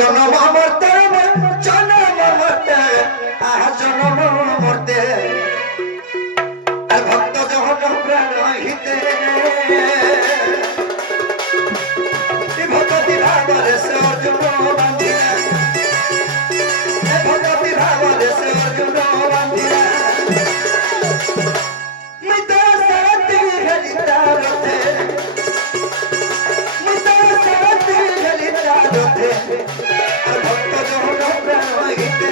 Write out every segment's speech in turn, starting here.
জনম মরতে জনম মরতে জনম মরতে আর ভক্ত যখন প্রাণ হিতে ভক্তি ভাবরে সে অর্জুন বান্ধিলা ভক্তি ভাবরে সে অর্জুন বান্ধিলা মিত সরতি হেলিতা রথে মিত সরতি হেলিতা রথে আর ভক্ত যখন প্রাণ হিতে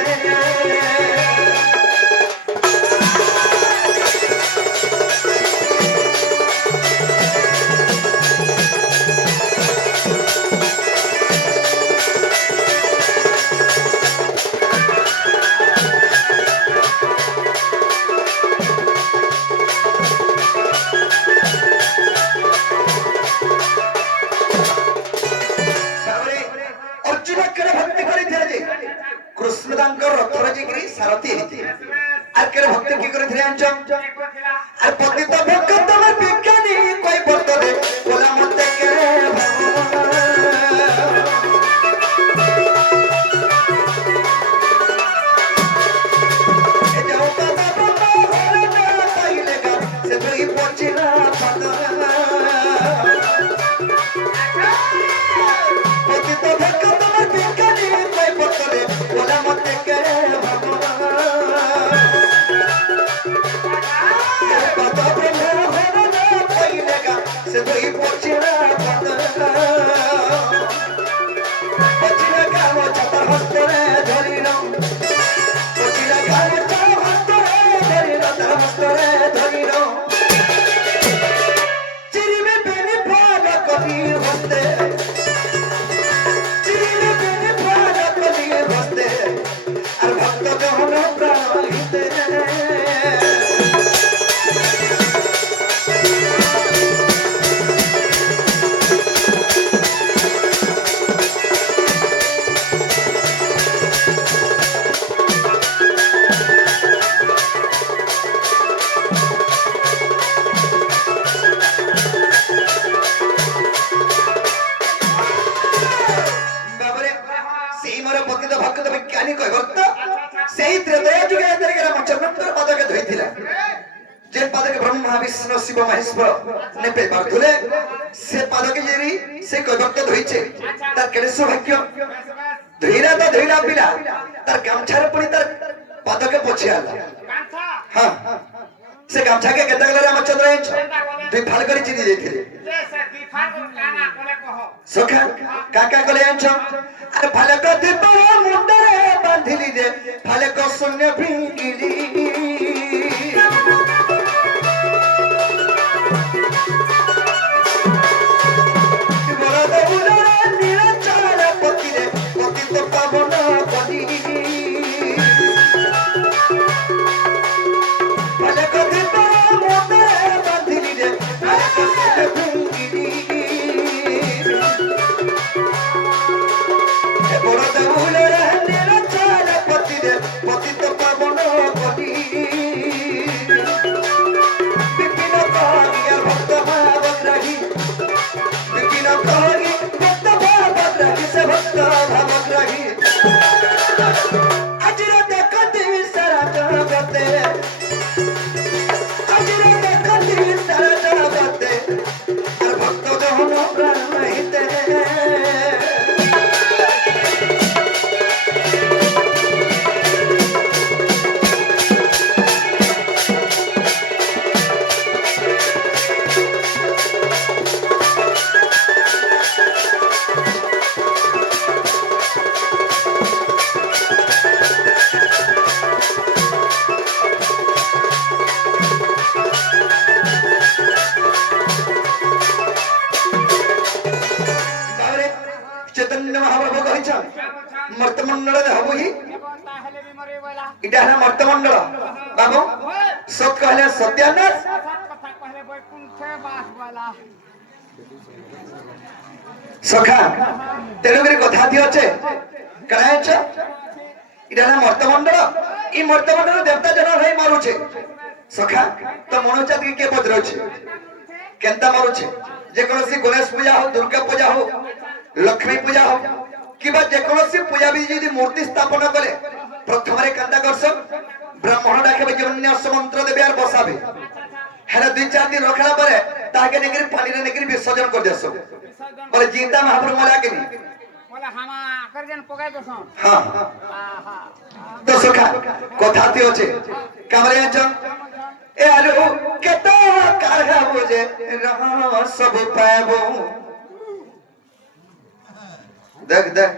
কৃষ্ণদাঙ্কর রথরে জিগরি সারথি হেতি আর কেরে ভক্তি কি করে ধরে আনছ আর পতিত ভক্ত তোমার বিজ্ঞানী কই বর্তরে বলা মতে কে এ যাও বাবা বাবা হরে না পাইলে গা সে দুই পচিনা পাতা পতিত ভক্ত তোমার বিজ্ঞানী কই বর্তরে বলা মতে কে se doy por chira pachina gamo chatar hostore dharino pachina gamo chatar hostore dharino tar hostore dharino chiri me beni phala kodi hoste chiri me beni phala kodi hoste ar bhakta johon pran hite Vishnu Shiv Maheshwar ने पे बाधुले से पादके Jerry से कबक्त धोइचे तार केडे सौभाग्य धोइरा तो धोइरा पिला तार गामछार पणी तार पादके पोछे आला हां से गामछा के केता गले राम चंद्र हेच दुई फाल करी चिनी देथिले से दुई फाल काना कोले कहो सखा काका कोले आंछ अरे फालक दीप मुंडरे बांधिली रे फालक शून्य भिंगिली मर्तमंडल हबो ही इटा है मर्तमंडल बाबू सत कहले सत्यानाश कथा कहले बैकुंठे बास वाला सखा तेलुगुरी कथा थी अच्छे कणायछ इटा है मर्तमंडल ई मर्तमंडल देवता जन रही मारुछे सखा तो मनोचात के पदर छे केनता मारुछे जे कोनसी गणेश पूजा हो दुर्गा पूजा हो लक्ष्मी पूजा हो কিবা যে কোনসি পূজাবি যদি মূর্তি স্থাপন করে প্রথমে কান্তা করছন ব্রাহ্মণ ডাকে যে অন্য মন্ত্র দেবে আর বসাবে হ্যাঁ 2-4 দিন রখলা পরে তাকে নেগরি পানিরে নেগরি বিসর্জন করে দেছ বলে জিন্দা মহাপ্রভু মলা কেনি বলে হামা করজেন পকাই দছ হ্যাঁ তো সখা কথাতে আছে কামরে আছেন এ আলো কত কারহা বুঝে রহ সব পাবো দেখ দেখ